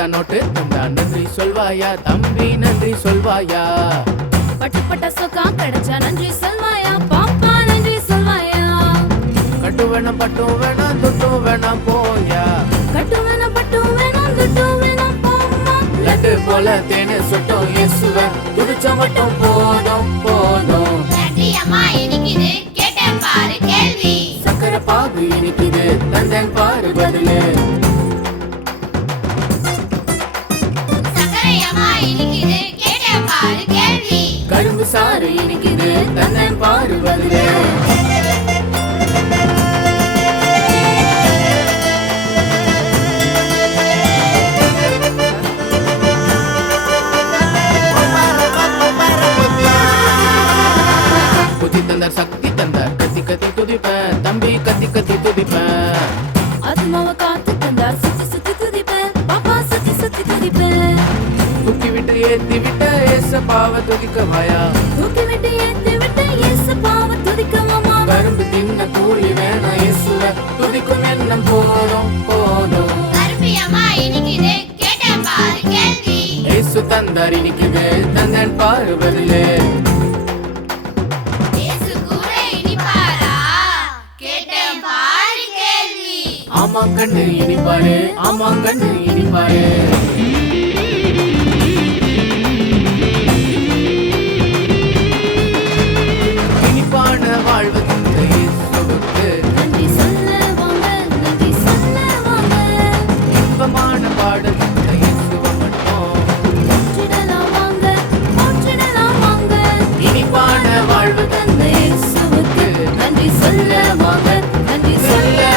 பட்டா note தந்தா நன்றி சொல்வாயா தம்பி நன்றி சொல்வாயா பட்டுப்பட்ட சொக்கா கிடைச்சா நன்றி சொல்வாயா பாப்பா நன்றி சொல்வாயா கட்டு வேணாம் பட்டு வேணாம் துட்டு வேணாம் போயா கட்டு வேணாம் பட்டு வேணாம் துட்டு வேணாம் போம்மா லட்டு போல தேனு சுட்டும் இயேசுவ துடிச்ச மட்டும் போதும் போதும் நன்றி அம்மா இனிக்குது கேட்டேன் பாரு கேள்வி சக்கரை பாகு இனிக்குது தந்தேன் பாரு பதிலு சக்கரை அம்மா இனிக்குது கேட்டேன் பாரு கேள்வி கரும்பு சாறு இனிக்குது தந்தேன் பாரு பதிலு புத்தி தந்தார் சக்தி தந்தார் கத்தி கத்தி துதிப்பேன் தம்பி கத்தி கத்தி துதிப்பேன் அதுமாவ காத்து தந்தார் சுத்தி சுத்தி துதிப்பேன் பாப்பா சுத்தி சுத்தி துதிப்பேன் தூக்கி விட்டு ஏத்தி விட்ட ஏசப்பாவ துதிக்கவாயா தூக்கி விட்டு ஏத்தி விட்டு இயேசுப்பாவ துதிக்கவாமா கரும்பு தின்ன கூலி வேணாம் இயேசுவ துதிக்கும் எண்ணம் போதும் போதும் கரும்பி அம்மா இனிக்குது கேட்டேன் பாரு கேள்வி இயேசு தந்தார் இனிக்குது தந்தேன் பாரு பதிலு இயேசு கூட இனிப்பாரா கேட்டேன் பாரு கேள்வி ஆமா கண்ணு இனிப்பாரு ஆமா கண்ணு இனிப்பாரு இனிப்பான வாழ்வு தந்த இயேசுவுக்கு நன்றி சொல்ல வாங்க நன்றி சொல்ல வாங்க இன்பமான பாடல் தந்த இயேசுவ மட்டும் போற்றிடலாம் வாங்க போற்றிடலாம் வாங்க இனிப்பான வாழ்வு தந்த இயேசுவுக்கு நன்றி சொல்ல வாங்க நன்றி சொல்ல சொல்ல